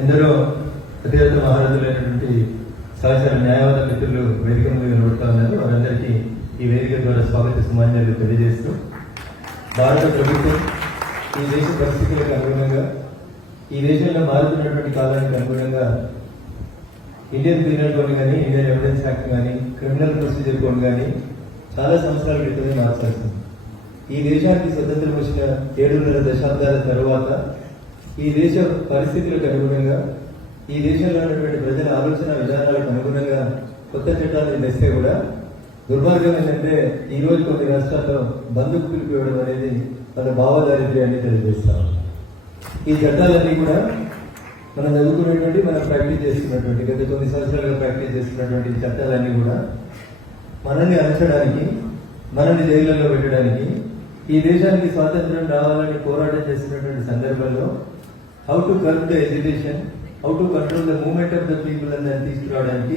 ఎందరో అత్యంత మహారథులైనటువంటి సహచర న్యాయవాద మిత్రులు వేదిక ముందు నిలబడుతూ ఉన్నారు. వారందరికీ ఈ వేదిక ద్వారా స్వాగత సుమాన్యాలు తెలియజేస్తూ, భారత ప్రభుత్వం ఈ దేశ పరిస్థితులకు అనుగుణంగా, ఈ దేశంలో మారుతున్నటువంటి కాలానికి అనుగుణంగా ఇండియన్ పీనల్ కోడ్ కానీ, ఇండియన్ ఎవిడెన్స్ యాక్ట్ కానీ, క్రిమినల్ ప్రొసీజర్ కోడ్ కానీ చాలా సంవత్సరాల క్రితమే మార్చాల్సింది. ఈ దేశానికి స్వతంత్రం వచ్చిన 7.5 దశాబ్దాల తరువాత ఈ దేశ పరిస్థితులకు అనుగుణంగా, ఈ దేశంలో ఉన్నటువంటి ప్రజల ఆలోచన విధానాలకు అనుగుణంగా కొత్త చట్టాలు తెస్తే కూడా దుర్మార్గం ఏంటంటే ఈ రోజు కొన్ని రాష్ట్రాల్లో బంధుకు పిలిపివ్వడం అనేది వాళ్ళ భావదారిద్ర్యాన్ని తెలియజేస్తాం. ఈ చట్టాలన్నీ కూడా మనం చదువుకునేటువంటి, మనం ప్రాక్టీస్ చేస్తున్నటువంటి, గత 9 సంవత్సరాలుగా ప్రాక్టీస్ చేస్తున్నటువంటి చట్టాలన్నీ కూడా మనల్ని అణచడానికి, మనల్ని జైళ్లలో పెట్టడానికి, ఈ దేశానికి స్వాతంత్రం రావాలని పోరాటం చేస్తున్నటువంటి సందర్భంలో how to curb the education, how to control the movement of the people అని దాన్ని తీసుకురావడానికి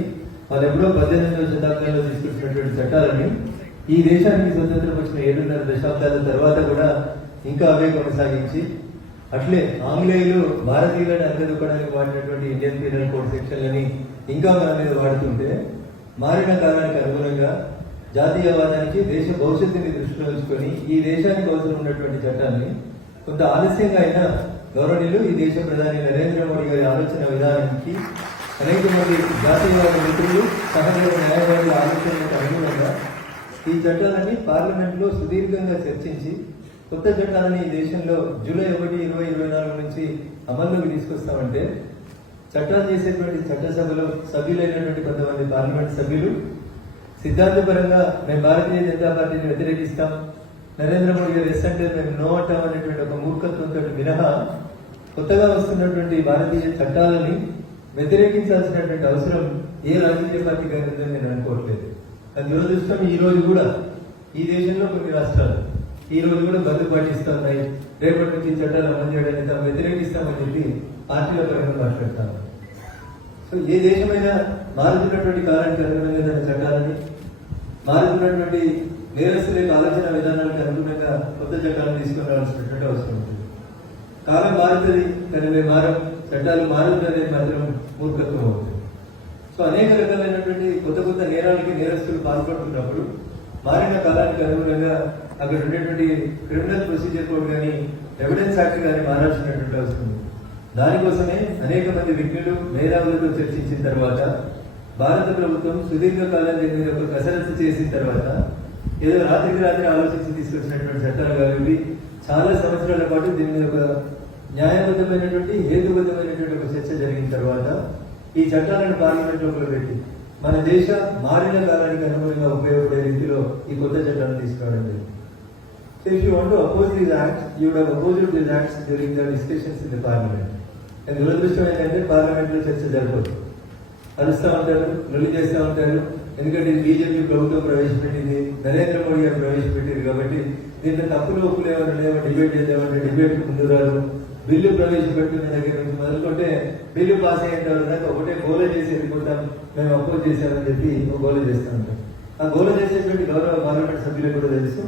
వాళ్ళు ఎప్పుడో 18వ శతాబ్దంలో తీసుకొచ్చినటువంటి చట్టాలని ఈ దేశానికి స్వతంత్రం వచ్చిన 7.5 దశాబ్దాల తర్వాత కూడా ఇంకా అవే కొనసాగించి, అట్లే ఆంగ్లేయులు భారతీయులను అంతదుకోవడానికి వాడినటువంటి ఇండియన్ పీనల్ కోడ్ సెక్షన్లని ఇంకా మన మీద వాడుతుంటే, మారిన కాలానికి అనుగుణంగా జాతీయవాదానికి, దేశ భవిష్యత్తుని దృష్టిలో ఉంచుకొని ఈ దేశానికి అవసరం ఉన్నటువంటి చట్టాన్ని కొంత ఆలస్యంగా అయినా గౌరవనీయులు ఈ దేశ ప్రధాని నరేంద్ర మోడీ గారి ఆలోచన విధానానికి అనేక మంది జాతీయవాద మిత్రులు, సహజ న్యాయవాదుల ఆలోచనలకు అనుగుణంగా ఈ చట్టాలని పార్లమెంట్ లో సుదీర్ఘంగా చర్చించి కొత్త చట్టాలని ఈ దేశంలో జూలై 1, 2024 నుంచి అమల్లోకి తీసుకొస్తామంటే, చట్టాలు చేసేటువంటి చట్టసభలో సభ్యులైనటువంటి కొంతమంది పార్లమెంట్ సభ్యులు సిద్ధాంతపరంగా మేము భారతీయ జనతా పార్టీని వ్యతిరేకిస్తాం, నరేంద్ర మోడీ గారు ఎస్ అంటే మేము నో అంటాం అనేటువంటి ఒక మూర్ఖత్వంతో మినహా కొత్తగా వస్తున్నటువంటి భారతీయ చట్టాలని వ్యతిరేకించాల్సినటువంటి అవసరం ఏ రాజకీయ పార్టీ గారి ఉందని నేను అనుకోవట్లేదు. అది దురదృష్టం. ఈ రోజు కూడా ఈ దేశంలో కొన్ని రాష్ట్రాలు ఈ రోజు కూడా బంద్ పాటిస్తున్నాయి. రేపటి నుంచి చట్టాలు అమలు చేయడానికి తాము వ్యతిరేకిస్తామని చెప్పి పార్టీల పరంగా మాట్లాడతాము. సో ఏ దేశమైనా మారుతున్నటువంటి కాలానికి అనుగుణంగా దాని చట్టాలని, మారుతున్నటువంటి నేరస్తుల ఆలోచన విధానాలకు అనుగుణంగా కొత్త చట్టాలను తీసుకుని రావాల్సినటువంటి అవసరం ఉంటుంది. కాలం మారుతుంది కానీ మేము మారం, చట్టాలు మారుతుందనే మాత్రం మూర్ఖత్వం అవుతుంది. సో అనేక రకాలైనటువంటి కొత్త కొత్త నేరాలకి నేరస్తులు పాల్పడుతున్నప్పుడు మారిన కాలానికి అనుగుణంగా అక్కడ ఉండేటువంటి క్రిమినల్ ప్రొసీజర్ కోడ్ కానీ, ఎవిడెన్స్ యాక్ట్ కానీ మారాల్సినటువంటి అవసరం ఉంది. దానికోసమే అనేక మంది విజ్ఞులు, మేధావులతో చర్చించిన తర్వాత భారత ప్రభుత్వం సుదీర్ఘకాలం దీని మీద ఒక కసరత్తు చేసిన తర్వాత ఏదో రాత్రికి రాత్రి ఆలోచించి తీసుకొచ్చినటువంటి చట్టాలు కాదు. చాలా సంవత్సరాల పాటు దీని మీద ఒక న్యాయబద్ధమైనటువంటి, హేతుబద్ధమైనటువంటి ఒక చర్చ జరిగిన తర్వాత ఈ చట్టాలను పార్లమెంట్ లోపల పెట్టి మన దేశ మారిన కాలానికి అనుగుణంగా ఉపయోగపడే రీతిలో ఈ కొత్త చట్టాలను తీసుకురావడం జరిగింది. So if you want to oppose these acts, you would have opposed these acts during the discussions in the parliament. And దురదృష్టం ఏంటంటే పార్లమెంట్ లో చర్చ జరపదు, అరుస్తూ ఉంటారు, లొల్లి చేస్తూ ఉంటారు. ఎందుకంటే బీజేపీ ప్రభుత్వం ప్రవేశపెట్టింది, నరేంద్ర మోడీ గారు ప్రవేశపెట్టింది కాబట్టి దీంట్లో తప్పులు ఒప్పులు ఏమైనా లేవో డిబేట్ చేద్దామంటే డిబేట్ ముందు రాదు. బిల్లు ప్రవేశపెట్టిన దగ్గర నుంచి మొదలుకుంటే బిల్లు పాస్ అయ్యేంత దాకా ఒకటే గోల చేసి వెళ్ళిపోతాం, మేము అపోజ్ చేశామని చెప్పి ఒక గోల చేస్తూ ఉంటాం. ఆ గోల చేసేటువంటి గౌరవ పార్లమెంట్ సభ్యులకు కూడా తెలుసు,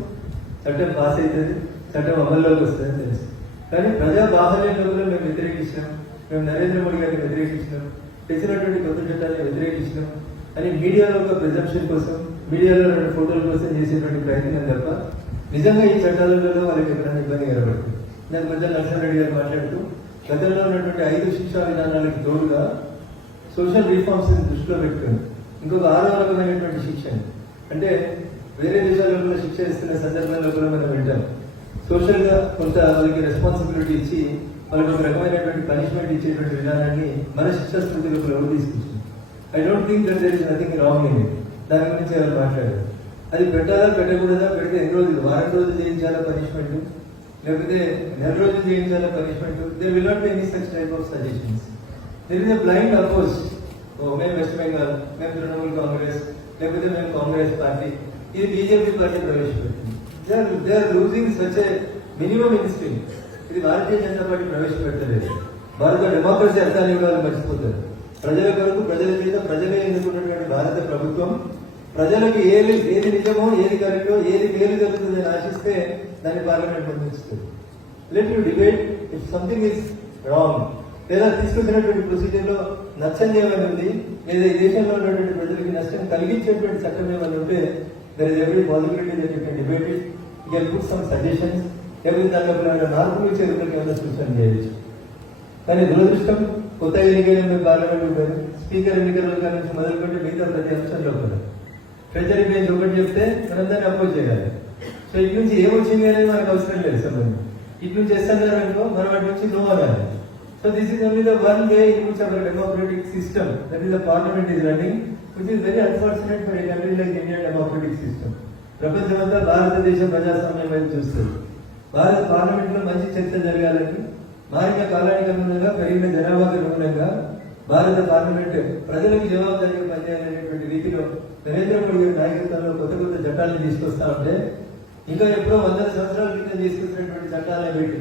చట్టం పాస్ అవుతుంది, చట్టం అమల్లోకి వస్తుందని తెలుసు. కానీ ప్రజా బాహల్యంలో కూడా మేము వ్యతిరేకించినాం, మేము నరేంద్ర మోడీ గారిని వ్యతిరేకించినాం, తెచ్చినటువంటి కొత్త చట్టాన్ని వ్యతిరేకించినాం అని మీడియాలో ఒక ప్రిజంప్షన్ కోసం, మీడియాలో 2 ఫోటోల కోసం చేసేటువంటి ప్రయత్నం తప్ప నిజంగా ఈ చట్టాలలో వాళ్ళకి ఎక్కడైనా ఇబ్బంది కనబడుతుంది. నేను మధ్య నరసింహారెడ్డి గారు మాట్లాడుతూ గతంలో ఉన్నటువంటి 5 శిక్షా విధానాలకు తోడుగా సోషల్ రిఫార్మ్స్ దృష్టిలో పెట్టుకుని ఇంకొక 6వ రకమైనటువంటి శిక్షణ, అంటే వేరే దేశాల్లో కూడా శిక్ష ఇస్తున్న సందర్భంలో కూడా మనం వింటాం. సోషల్ గా కొంత వాళ్ళకి రెస్పాన్సిబిలిటీ ఇచ్చి వాళ్ళకి ఒక రకమైనటువంటి పనిష్మెంట్ ఇచ్చేటువంటి విధానాన్ని మన శిక్షా స్మృతిలో కూడా తీసుకొచ్చింది. I don't think that there is nothing wrong in it. దాని గురించి ఎవరు మాట్లాడారు. అది పెట్టాలా పెట్టకూడదా, పెడితే ఎన్ని రోజులు, వారం రోజులు చేయించాలా పనిష్మెంట్, లేకపోతే నెల రోజులు చేయించాలా punishment. They will not be any such type of suggestions. There is a blind oppose. మేము వెస్ట్ బెంగాల్, మేము తృణమూల్ కాంగ్రెస్, లేకపోతే మేము కాంగ్రెస్ పార్టీ, ఇది బీజేపీ పార్టీ ప్రవేశపెట్టింది. They are losing such a minimum instinct. ఇది భారతీయ జనతా పార్టీ ప్రవేశపెట్టలేదు. భారత డెమోక్రసీ అర్థాన్ని ఇవ్వడానికి మర్చిపోతారు. ప్రజల కొరకు, ప్రజల మీద ప్రజలే ఎన్నుకున్నటువంటి భారత ప్రభుత్వం ప్రజలకు ఏది నిజమో, ఏది కరెక్టో, ఏది మేలు జరుగుతుందని ఆశిస్తే దాన్ని పార్లమెంట్ పంపిస్తుంది. Let you debate. If something is wrong, లేదా తీసుకొచ్చినటువంటి ప్రొసీజర్ లో నష్టం ఏమైనా ఉంది, లేదా ఈ దేశంలో ఉన్నటువంటి ప్రజలకి నష్టం కలిగించేటువంటి చట్టం ఏమైనా ఉంటే there is every possibility that you can debate it, you can put some suggestions, ఎవరి దాంట్లో మార్పులు చేతులకు ఏమైనా సూచన చేయొచ్చు. కానీ దురదృష్టం కొత్త ఎన్నికల పార్లమెంట్ ఉంటారు, స్పీకర్ ఎన్నికల నుంచి మొదలుపెట్టి మిగతా ప్రతి అంశంలో కూడా ట్రెజరీ బెంచ్ ఒకటి చెప్తే మనందరినీ అపోజ్ చేయాలి. సో ఇటు నుంచి ఏమొచ్చింది అనేది మనకు అవసరం లేదు సంబంధం. ఇటు నుంచి ఎస్ఎన్ఆర్ అనుకో, మనం అటు నుంచి నో అనాలి. So this is only the one way in which our democratic system, that is the parliament is running, which is very unfortunate for a country like India democratic system. ప్రపంచమంతా భారతదేశం ప్రజాస్వామ్యం వైపు చూస్తుంది. భారత పార్లమెంట్ లో మంచి చర్చ జరగాలని, మారిన కాలానికి అనుగుణంగా పెరిగిన జనాభాకు అనుగుణంగా భారత పార్లమెంట్ ప్రజలకు జవాబుదారీగా పనిచేయాలనేటువంటి రీతిలో నరేంద్ర మోడీ గారి నాయకత్వంలో కొత్త కొత్త చట్టాలను తీసుకొస్తా ఉంటే, ఇంకా ఎప్పుడో 100 సంవత్సరాల క్రితం తీసుకొచ్చినటువంటి చట్టాలే పెట్టి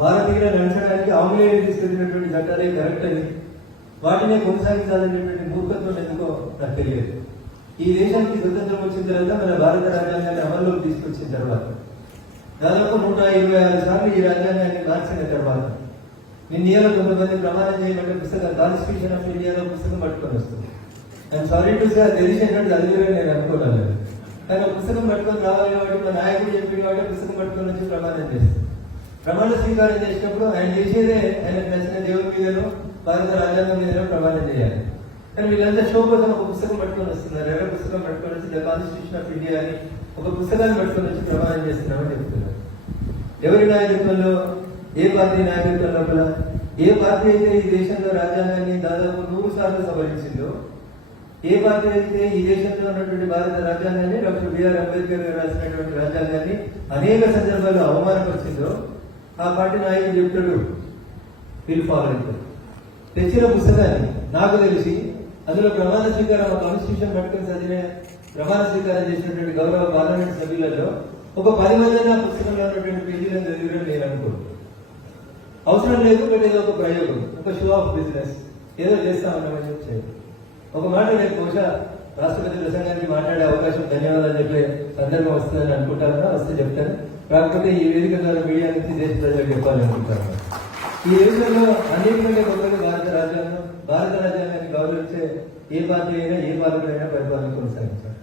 భారతీయులు నడచడానికి ఆంగ్లేయులు తీసుకొచ్చినటువంటి చట్టాలే కరెక్ట్ అని వాటినే కొనసాగించాలనేటువంటి మూర్ఖత్వం ఎందుకో నాకు తెలియదు. ఈ దేశానికి స్వతంత్రం వచ్చిన తర్వాత మన భారత రాజ్యాంగాన్ని అమల్లోకి తీసుకొచ్చిన తర్వాత దాదాపు 126 సార్లు ఈ రాజ్యాంగాన్ని మార్చిన తర్వాత నిన్న కొంతమంది ప్రమాణం చేయబడ్డ పుస్తకం కాన్స్టిట్యూషన్ ఆఫ్ ఇండియాలో పుస్తకం పట్టుకొని వస్తుంది. అండ్ సారీ టు సే తెలిసినట్టు అది నేను అనుకోవాలి, కానీ పుస్తకం పట్టుకొని రావాలి కాబట్టి మా నాయకుడు చెప్పిన కాబట్టి పుస్తకం పట్టుకొని వచ్చి ప్రమాణం చేస్తాం. ప్రమాణ స్వీకారం చేసినప్పుడు ఆయన చేసేదే ఆయనకు నచ్చిన దేవుడి మీదనో భారత రాజ్యాంగం మీదనో ప్రమాణం చేయాలి. కానీ వీళ్ళంతా షో కోసం ఒక పుస్తకం పట్టుకొని వస్తున్నారు. ఎవరో పుస్తకం పట్టుకొని వచ్చి ద కాన్స్టిట్యూషన్ ఆఫ్ ఇండియా అని ఒక పుస్తకాన్ని పట్టుకొని వచ్చి ప్రమాణం చేస్తున్నామని చెప్తున్నారు. ఎవరి నాయకత్వంలో, ఏ పార్టీ నాయకత్వం లోపల, ఏ పార్టీ అయితే ఈ దేశంలో రాజ్యాంగాన్ని దాదాపు 100 సార్లు సవరించిందో, ఏ పార్టీ అయితే ఈ దేశంలో ఉన్నటువంటి భారత రాజ్యాంగాన్ని డాక్టర్ బిఆర్ అంబేద్కర్ గారు రాసినటువంటి రాజ్యాంగాన్ని అనేక సందర్భాల్లో అవమానపరిచిందో ఆ పార్టీ నాయకుడు చెప్తాడు వీళ్ళు ఫాలో అవుతారు. తెచ్చిన పుస్తకాన్ని నాకు తెలిసి అందులో ప్రమాణ స్వీకారం కాన్స్టిట్యూషన్ పట్టుకుని చదివిన ప్రమాణ స్వీకారం చేసినటువంటి గౌరవ పార్లమెంట్ సభ్యులలో ఒక 10 మంది ఆ పుస్తకంలో ఉన్నటువంటి పేజీలను చదివిన నేను అనుకోను. అవసరం లేదు, బట్ ఏదో ఒక ప్రయోగం, ఒక షో ఆఫ్ బిజినెస్ ఏదో చేస్తా ఉన్నామని చెప్పి ఒక మాట నేను బహుశా రాష్ట్రపతి ప్రసంగానికి మాట్లాడే అవకాశం ధన్యవాదాలు చెప్పే సందర్భం వస్తుందని అనుకుంటాను, వస్తే చెప్తాను. కాకపోతే ఈ వేదిక ద్వారా మీడియా నుంచి దేశ ప్రజలకు చెప్పాలనుకుంటాను. ఈ దేశంలో అన్నింటికంటే గొప్పగా భారత రాజ్యాంగాన్ని గౌరవించే ఏ పార్టీ అయినా ఏ పార్లమెంట్ అయినా పరిపాలన కొనసాగించారు.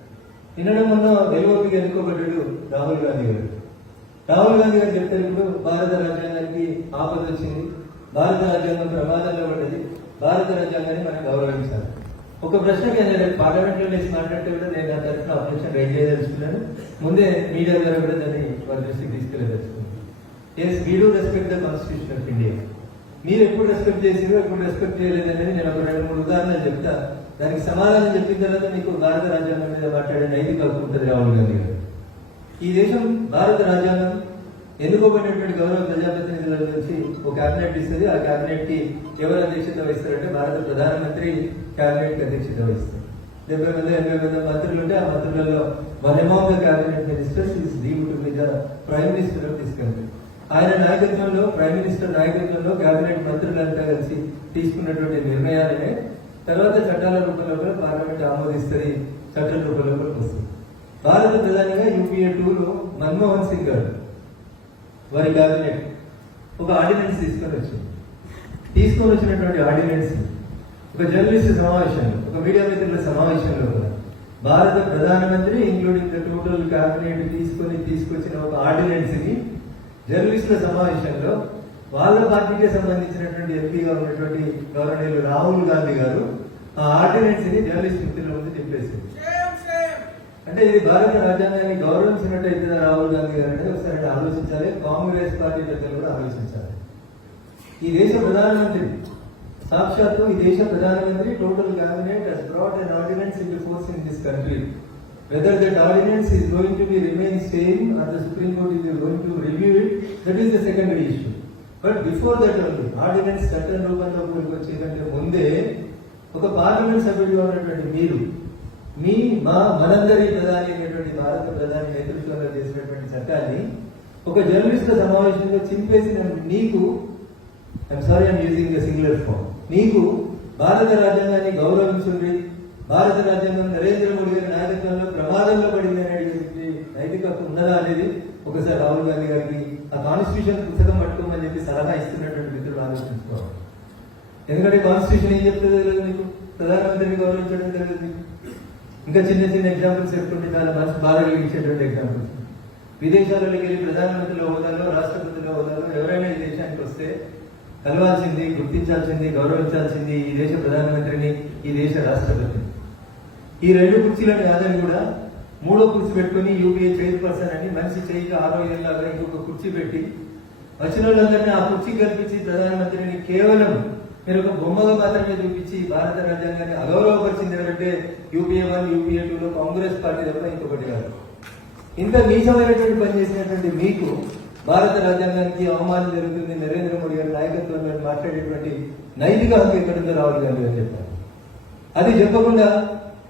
నిన్న మొన్న ఎల్ఓపికి ఎన్నుకోబడ్డాడు రాహుల్ గాంధీ గారు. రాహుల్ గాంధీ గారు చెప్తే ఇప్పుడు భారత రాజ్యాంగానికి ఆపద వచ్చింది, భారత రాజ్యాంగం ప్రమాదంలో పడ్డది, భారత రాజ్యాంగాన్ని మనం గౌరవించాలి. ఒక ప్రశ్నకి పార్లమెంట్ లో వేసి మాట్లాడితే కూడా నేను నా తరఫున అబ్జెక్షన్ రైజ్ చేయదలుచుకున్నాను. ముందే మీడియా ద్వారా కూడా దాన్ని వారి దృష్టికి తీసుకెళ్ళదలుచుకున్నాను. Yes, we do respect the constitution of India. మీరు ఎప్పుడు రెస్పెక్ట్ చేసిరో ఎప్పుడు రెస్పెక్ట్ చేయలేదనేది నేను ఒక 2-3 ఉదాహరణలు చెప్తా. దానికి సమాధానం చెప్పిన తర్వాత మీకు భారత రాజ్యాంగం మీద మాట్లాడే నైతిక హక్కు ఉంటుంది రాహుల్ గాంధీ గారు. ఈ దేశం భారత రాజ్యాంగం ఎన్నుకోబడినటువంటి గౌరవ ప్రజాప్రతినిధుల నుంచి ఒక క్యాబినెట్ ఇస్తుంది. ఆ క్యాబినెట్ కి ఎవరు అధ్యక్షత వహిస్తారంటే భారత ప్రధానమంత్రి క్యాబినెట్ కి అధ్యక్షత వహిస్తారు. 70 మంది 80 మంది మంత్రులు ఉంటే ఆ మంత్రులలో 1 among the cabinet ministers is deemed to be the prime minister of this country. ఆయన నాయకత్వంలో, ప్రైమ్ మినిస్టర్ నాయకత్వంలో క్యాబినెట్ మంత్రులంతా కలిసి తీసుకున్నటువంటి నిర్ణయాలనే తర్వాత చట్టాల రూపంలో పార్లమెంట్ ఆమోదిస్తుంది, చట్టం రూపంలో వస్తుంది. భారత ప్రధానిగా యూపీఏ 2లో మన్మోహన్ సింగ్ గారు వారి క్యాబినెట్ ఒక ఆర్డినెన్స్ తీసుకొని వచ్చినటువంటి ఆర్డినెన్స్ ఒక జర్నలిస్ట్ సమావేశంలో, ఒక మీడియా మిత్రుల సమావేశంలో కూడా భారత ప్రధానమంత్రి ఇంక్లూడింగ్ ద టోటల్ క్యాబినెట్ తీసుకొచ్చిన ఒక ఆర్డినెన్స్ ని జర్నలిస్టుల సమావేశంలో వాళ్ళ పార్టీకి సంబంధించినటువంటి ఎంపీగా ఉన్నటువంటి గవర్నర్ రాహుల్ గాంధీ గారు ఆ ఆర్డినెన్స్ ని జర్నలిస్ట్ మిత్రుల ముందు చెప్పేసింది. అంటే ఇది భారత రాజ్యాంగాన్ని గౌరవించినట్టు అయితే రాహుల్ గాంధీ గారు అంటే ఒకసారి ఆలోచించాలి. కాంగ్రెస్ పార్టీ పెద్దలు కూడా ఆలోచించాలి. ఈ దేశ ప్రధానమంత్రి సాక్షాత్తు ఈ దేశ ప్రధానమంత్రి total cabinet has brought an ordinance into force in this country. Whether that ordinance is going to be remain same or the Supreme Court is going to review it, that is the secondary issue. But before that only, ordinance చట్టం రూపంలో వచ్చేదంటే ముందే ఒక parliament సభ్యుడిగా ఉన్నటువంటి మీరు మనందరి ప్రధాని అయినటువంటి భారత ప్రధాని నేతృత్వంలో చేసినటువంటి చట్టాన్ని ఒక జర్నలిస్టుల సమావేశంలో చింపేసిన నీకు, I'm sorry I'm using the singular form, నీకు భారత రాజ్యాంగాన్ని గౌరవించుండి భారత రాజ్యాంగం నరేంద్ర మోడీ గారి నాయకత్వంలో ప్రమాదంలో పడింది అనేది నైతిక హక్కు ఉన్నదా అనేది ఒకసారి రాహుల్ గాంధీ గారికి ఆ కాన్స్టిట్యూషన్ పుస్తకం పట్టుకోమని చెప్పి సలహా ఇస్తున్నటువంటి మిత్రులు ఆలోచించుకోవాలి. ఎందుకంటే కాన్స్టిట్యూషన్ ఏం చెప్తుందో తెలియదు మీకు, ప్రధానమంత్రిని గౌరవించడం తెలియదు మీకు. ఇంకా చిన్న చిన్న ఎగ్జాంపుల్స్ చెప్పుకుంటే చాలా మంచి బాధ కలిగించేటువంటి ఎగ్జాంపుల్స్. విదేశాలకు వెళ్ళి ప్రధానమంత్రిలో హోదాలో, రాష్ట్రపతిలో హోదాలో ఎవరైనా ఈ దేశానికి వస్తే కలవాల్సింది, గుర్తించాల్సింది, గౌరవించాల్సింది ఈ దేశ ప్రధానమంత్రిని, ఈ దేశ రాష్ట్రపతిని. ఈ రెండు కుర్చీలను కాదని కూడా మూడో కుర్చీ పెట్టుకుని యూపీఏ చైర్పర్సన్ అని మనిషి చేయికి 6 ఏళ్ళగా ఇంకొక కుర్చీ పెట్టి వచ్చిన వాళ్ళందరినీ ఆ కుర్చీ కల్పించి ప్రధానమంత్రిని కేవలం మీరు ఒక బొమ్మగా మాత్రమే చూపించి భారత రాజ్యాంగాన్ని అగౌరవపరిచింది ఎవరంటే యూపీఏ 1, యూపీఏ 2లో కాంగ్రెస్ పార్టీ తప్ప ఇంకొకటి కాదు. ఇంత నీచమైనటువంటి పని చేసినటువంటి మీకు భారత రాజ్యాంగానికి అవమానం జరుగుతుంది, నరేంద్ర మోడీ గారి నాయకత్వంలో మాట్లాడేటువంటి నైతిక హక్కు ఎక్కడుందో రాహుల్ గాంధీ అని చెప్పారు. అది చెప్పకుండా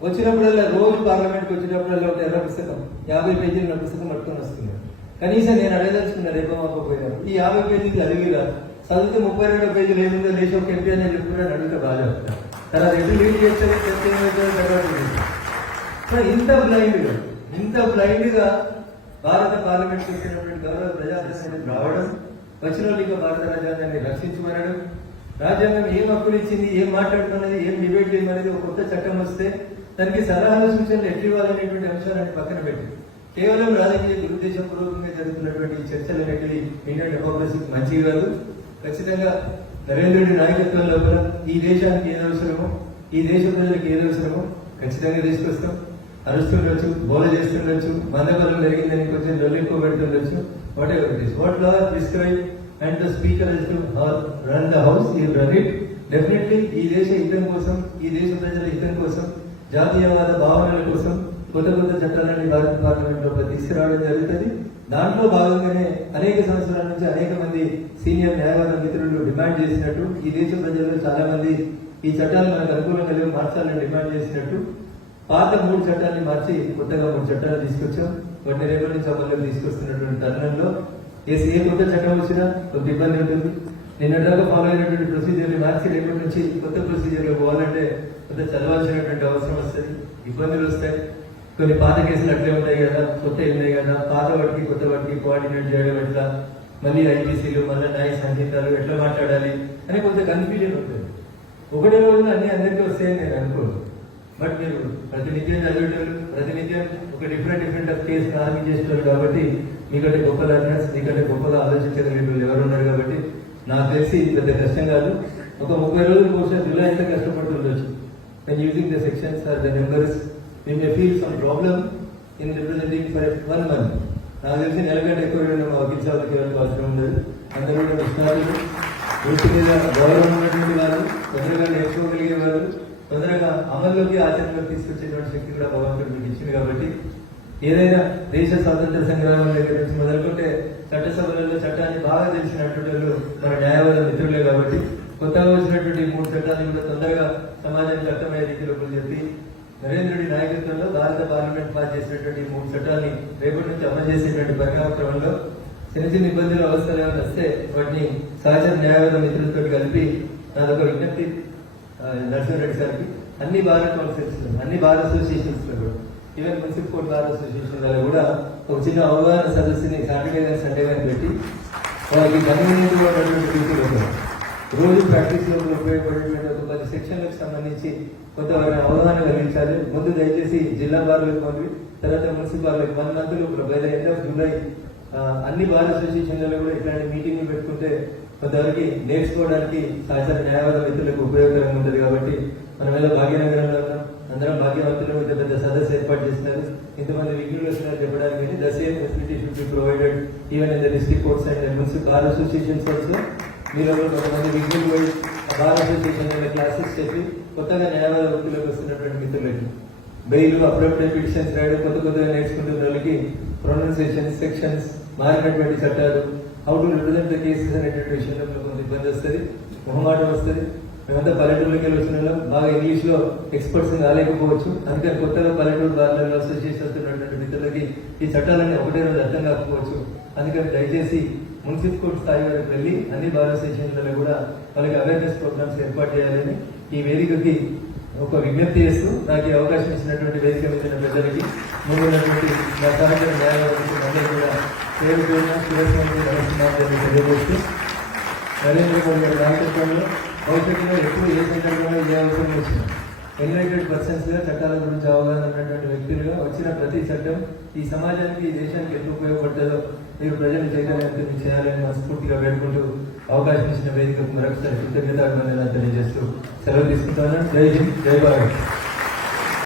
వచ్చినప్పుడల్లా రోజు పార్లమెంట్కి వచ్చినప్పుడల్లా ఒక ఎర్ర పుస్తకం 50 పేజీల పుస్తకం పట్టుకొని వస్తున్నారు. కనీసం నేను అడగదలుచుకున్నా రేపు మాకపోయినా ఈ 50 పేజీలు అడిగిరా చదివితే 32 పేజీలు ఏముందో లేచి ఒక ఎంపీ అని చెప్పుకున్నాను అడిగితే బాగా చెప్తాను. తర్వాత ఎటు లీడ్ చేస్తే ఇంత బ్లైండ్ గా భారత పార్లమెంట్ వచ్చినటువంటి గౌరవ ప్రజాప్రతినిధులు రావడం, వచ్చిన వాళ్ళు భారత రాజ్యాంగాన్ని రక్షించమనడం, రాజ్యాంగం ఏం హక్కులు ఇచ్చింది, ఏం మాట్లాడుతున్నది, ఏం డిబేట్ చేయమనేది ఒక కొత్త చట్టం వస్తే దానికి సలహాలు సూచనలు ఎట్లు ఇవ్వాలనేటువంటి అంశాలను పక్కన పెట్టి కేవలం రాజకీయ దురుద్దేశపూర్వకంగా జరుగుతున్నటువంటి చర్చలు అనేటివి ఇండియన్ డెమోక్రసీకి మంచిది కాదు. ఖచ్చితంగా నరేంద్రుడి నాయకత్వంలో కూడా ఈ దేశానికి ఏది అవసరమో, ఈ దేశ ప్రజలకు ఏది అవసరమో ఖచ్చితంగా తీసుకొస్తాం. అరుస్తుండొచ్చు, బోల చేస్తుండొచ్చు, మందబలం జరిగిందని కొంచెం లొల్లింపు పెడుతుండొచ్చు. Whatever it is, what law prescribe and the speaker is to run the house, you run it. Definitely ఈ దేశ హితం కోసం, ఈ దేశ ప్రజల హితం కోసం, జాతీయవాద భావనల కోసం కొత్త కొత్త చట్టాలని భారత పార్లమెంట్ లో తీసుకురావడం జరుగుతుంది. దాంట్లో భాగంగానే అనేక సంవత్సరాల నుంచి అనేక మంది సీనియర్ న్యాయవాద మిత్రులు డిమాండ్ చేసినట్టు, ఈ దేశ ప్రజల్లో చాలా మంది ఈ చట్టాలు మనకు అనుకూలంగా లేవు, మార్చాలని డిమాండ్ చేసినట్టు పాత 3 చట్టాన్ని మార్చి కొత్తగా 3 చట్టాలు తీసుకొచ్చాం. వాటిని రేపటి నుంచి అమల్లోకి తీసుకొస్తున్నటువంటి తరుణంలో ఏ కొత్త చట్టం వచ్చినా కొంత ఇబ్బంది ఉంటుంది. నిన్నటిదాకా ఫాలో అయినటువంటి ప్రొసీజర్ని మార్చి రేపటి నుంచి కొత్త ప్రొసీజర్లో పోవాలంటే కొంత చదవాల్సినటువంటి అవసరం వస్తుంది, ఇబ్బందులు వస్తాయి. కొన్ని పాత కేసులు అట్లే ఉంటాయి కదా, కొత్త ఉన్నాయి కదా, పాత వాటికి కొత్త వాటికి కోఆర్డినేట్ చేయడం ఎట్లా, మళ్ళీ ఐపీసీలు, మళ్ళీ న్యాయ సంహితాలు ఎట్లా మాట్లాడాలి అని కొంత కన్ఫ్యూజన్ ఉంటుంది. ఒకటే రోజున అన్ని అందరికీ వస్తాయని నేను అనుకోను. బట్ మీరు ప్రతినిత్యం చదివేటోళ్ళు, ప్రతినిత్యం ఒక డిఫరెంట్ ఆఫ్ కేసు ఆర్మీ చేసేవాళ్ళు కాబట్టి మీకంటే గొప్ప లర్నర్స్, మీకంటే గొప్పగా ఆలోచించగలిగే వాళ్ళు ఎవరు ఉన్నారు కాబట్టి నాకు తెలిసి పెద్ద కష్టం కాదు. ఒక 30 రోజులు బహుశా జూలై అయితే కష్టపడుతుండొచ్చు. And using the sections or the numbers we may feel some problem in representing for 1 month. నాకు తెలిసి నెలగంట ఎక్కువ మా వకీల్ సార్లకి వెళ్ళాల్సిన అవసరం ఉండదు. అందరూ కూడా విశ్వాసులు, వృత్తి మీద గౌరవం ఉన్నటువంటి వారు, తొందరగా నేర్చుకోగలిగే వారు, తొందరగా అమల్లోకి ఆచరణలోకి తీసుకొచ్చేటువంటి శక్తి కూడా భగవంతుడు మీకు ఇచ్చింది కాబట్టి ఏదైనా దేశ స్వాతంత్ర సంగ్రామం దగ్గర నుంచి మొదలుకుంటే చట్టసభలలో చట్టాన్ని బాగా తెలిసినటువంటి వాళ్ళు మన న్యాయవాద మిత్రులే కాబట్టి కొత్తగా వచ్చినటువంటి 3 చట్టాలను కూడా తొందరగా సమాజానికి అర్థమయ్యే రీతిలో చెప్పి నరేంద్రుడి నాయకత్వంలో భారత పార్లమెంట్ పాస్ చేసినటువంటి 3 చట్టాన్ని రేపటి నుంచి అమలు చేసేటువంటి పరిణామ క్రమంలో చిన్న ఇబ్బందులు అవస్థలు ఏమైనా వస్తే వాటిని సహచర న్యాయవాద మిత్రులతో కలిపి నాదొక విజ్ఞప్తి నరసింహారెడ్డి సార్కి, అన్ని బార్ కౌన్సిల్స్ లో, అన్ని బార్ అసోసియేషన్స్ లో కూడా, even municipal court bar association లో కూడా ఒక చిన్న అవగాహన సదస్సుని సాటర్డే కానీ సండే కానీ పెట్టి వాళ్ళకి కన్వీనియంట్ గా ఉన్నటువంటి రీతిలో రోజు ప్రాక్టీస్ లో ఉపయోగపడేటువంటి ఒక 10 సెక్షన్లకు సంబంధించి కొంత అవగాహన కలిగించాలి. ముందు దయచేసి జిల్లా బార్లకు పంపి, తర్వాత మున్సిపాలిటీకి 1 month లోపల by the end of July అన్ని బార్ అసోసియేషన్లలో కూడా ఇట్లాంటి మీటింగ్లు పెట్టుకుంటే కొంతవరకు నేర్చుకోవడానికి సహచర న్యాయవాద మిత్రులకు ఉపయోగకరంగా ఉంటుంది. కాబట్టి మనం ఎలా భాగ్యనగరంలో ఉన్నాం, అందరం భాగ్యవంతులు, ఇంత పెద్ద సదస్సు ఏర్పాటు చేస్తున్నారు, ఇంతమంది విజ్ఞులు వస్తున్నారు చెప్పడానికి. The same facility should be provided even in the district courts and municipal bar associations also. మీరు కొంతమంది విజ్ఞులు పోయి బార్ అసోసియేషన్ క్లాసెస్ చెప్పి కొత్తగా న్యాయవాద వృత్తిలోకి వస్తున్నటువంటి మిత్రులకి బెయిల్, అప్పుడప్పుడే పిటిషన్స్ రాయడం, కొత్తగా నేర్చుకుంటున్న వాళ్ళకి ప్రొనౌన్సియేషన్స్, సెక్షన్స్, మారినటువంటి చట్టాలు, how to represent the cases అనేటువంటి విషయంలో కొంత ఇబ్బంది వస్తుంది, మొహమాటం వస్తుంది. మేమంతా పల్లెటూరులోకి వెళ్ళి వచ్చిన వాళ్ళం, బాగా ఇంగ్లీష్ లో ఎక్స్పర్ట్స్ రాలేకపోవచ్చు. అందుకని కొత్తగా పల్లెటూరు బార్లలో అసోసియేషన్స్ ఉన్నటువంటి మిత్రులకి ఈ చట్టాలన్నీ ఒకటే రోజు అర్థం కాకపోవచ్చు. అందుకని దయచేసి మున్సిపల్ కోర్టు స్థాయి వరకు వెళ్ళి అన్ని బార్ అసోసియేషన్లలో కూడా వాళ్ళకి అవేర్నెస్ ప్రోగ్రామ్స్ ఏర్పాటు చేయాలని ఈ వేదికకి ఒక విజ్ఞప్తి చేస్తూ నాకు ఈ అవకాశం ఇచ్చినటువంటి వేదిక మీద పెద్దలకి, ముందున్నటువంటి నా సహచర న్యాయవాదులకు అందరూ కూడా పేరు పేరున శిరస్సు తెలియజేస్తూ నరేంద్ర మోడీ గారి నాయకత్వంలో భవిష్యత్తులో ఎప్పుడు ఏ సందర్భంలో ఏ అవసరం వచ్చినా ఎన్లైటెడ్ పర్సన్స్ గా చట్టాల గురించి అవగాహన ఉన్నటువంటి వ్యక్తులుగా వచ్చిన ప్రతి చట్టం ఈ సమాజానికి ఈ దేశానికి ఎంత ఉపయోగపడుతుందో మీరు ప్రజలు చైతన్యం చేయాలని మనస్ఫూర్తిగా వేడుకుంటూ అవకాశం ఇచ్చిన వేదికకు మరొకసారి కృతజ్ఞతలు తెలియజేస్తూ సెలవు తీసుకుంటాను. జై హింద్, జై భారత్.